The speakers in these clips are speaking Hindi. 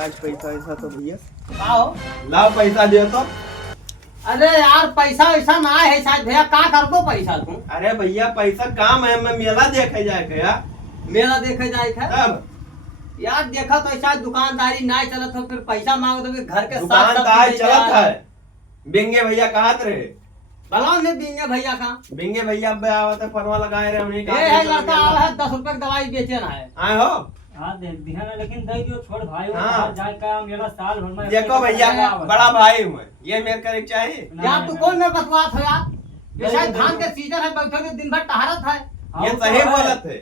आज पैसा ऐसा तो भैया आओ लाओ पैसा दियो तो। अरे यार पैसा वैसा ना है शायद भैया का कर दो पैसा तू अरे भैया पैसा काम है, मैं मेला देखे जाए क्या? मेरा देखे जाए है तब यार देखा तो शायद दुकानदारी ना चलत हो फिर पैसा मांगो तो फिर घर के दुकान साथ तो आज चलत है। बिंगे भैया कहाँ रहे? बनाओ ने देंगे भैया का बिंगे भैया अब आवत है, फनवा लगाए रहे उन्हीं ये है लड़का आवा है 10 रुपए की दवाई बेचना है। आए हो हाँ देख दिया ना, लेकिन दे दियो छोड़ भाई हाँ। जाए का मेरा साल भर में देखो भैया बड़ा भाई हूँ मैं, ये मेरे करे चाहिए। यार तू कौन में बकवास हो यार? ये शायद धान के सीजन है, बैठे के दिन भर टहरत है। ये सही बोलत है।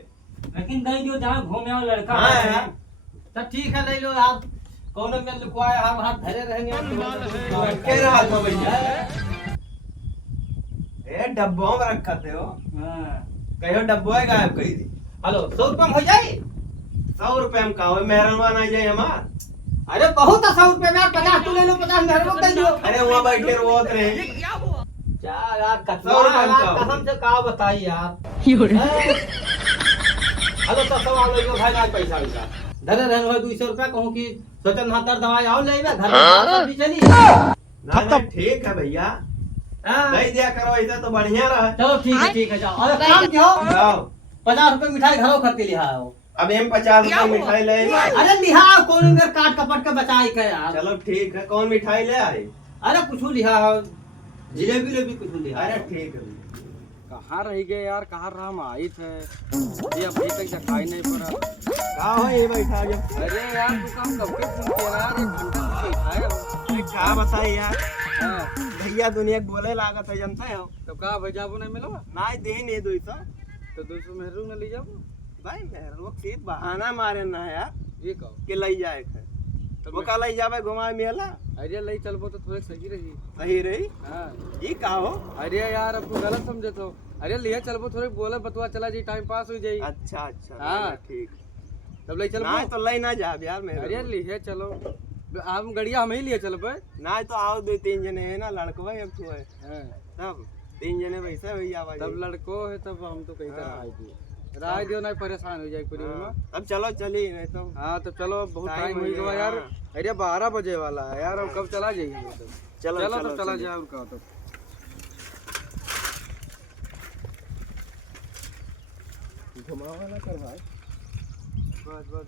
लेकिन दे दियो जहाँ घूमे वाला लड़का हाँ है। है। तो ठीक है ले लो आप कौन में लिखवाए हम हाथ धरे रहेंगे। के रहा था भैया? ए डब्बों में रखा थे हो, हाँ। कहो डब्बो है गायब कही दी। हेलो 100 रुपये में हो जाए? 100 रुपए में कहो मेहरनवा ना जाए हमार। अरे बहुत 100 रुपये में 50 तू ले लो 50 मेरे को दे दो। अरे वहाँ बैठे रोत रहे। क्या यार 100 रुपये में कहो। कसम से कहा बताइए यार। हेलो तो सब आओ ले लो भाई आज पैसा वैसा धरे रहने हो 200 रुपया कहूँ कि सोचन हाथर दवाई आओ ले घर में भी चली। ना ठीक है भैया, हाँ। नहीं दिया करो ऐसा तो बढ़िया रहा। चलो ठीक है जाओ। अरे काम क्यों? जाओ 50 रुपये मिठाई घरों खरीद के लिया आओ। अब हम 50 रुपए मिठाई ले आए। अरे लिहा कौन मेरे काट कपट के बचाई के यार। चलो ठीक है, कौन मिठाई ले आए? अरे कुछ लिहा जिलेबी ले भी कुछ लिहा। अरे ठीक है। कहाँ रह गए यार, कहाँ रहा हम आई थे ये अभी तक दिखाई नहीं पड़ा। कहाँ हो ये बैठा जब? अरे यार तू काम कब के फोन किया यार, एक घंटा से बैठा है। अरे क्या बताई यार, हाँ, भैया दुनिया बोले लागत है जानते हो। तो कहा भाई जाबो नहीं मिलो ना दे नहीं 200 तो 200 मेहरू न ले जाबो। भाई मेहर वो सिर्फ बहाना मारे ना है यार ये कहो कि ले जाए थे तो वो का ले जावे घुमाए मेला अरे ले चलबो तो थोड़े सही रही। सही रही। हाँ ये का हो? अरे यार अब तू गलत समझे तो। अरे लिया चलबो थोड़े बोले बतवा चला जी, टाइम पास हो जाई। अच्छा अच्छा हाँ। ठीक। तब ले ना चलबो तो ले ना जा यार मेरे। अरे लिए चलो हम गड़िया हम ही लिए चलबे। ना तो आओ 2-3 जने है ना, लड़कवा एक तो है हाँ। तब 3 जने वैसे भैया भाई तब लड़को है तब हम तो कहीं हाँ। राय दियो राय दियो नहीं परेशान हो जाए पूरी हाँ, में। अब चलो चली नहीं तो। हाँ तो चलो बहुत टाइम टाइम हो हो गया गया, यार। हाँ। अरे 12 बजे वाला है यार, अब कब चला जाइए तो। चलो चलो चलो तो चला चलो। जाए उनका तो। घुमावा ना कर भाई। बस बस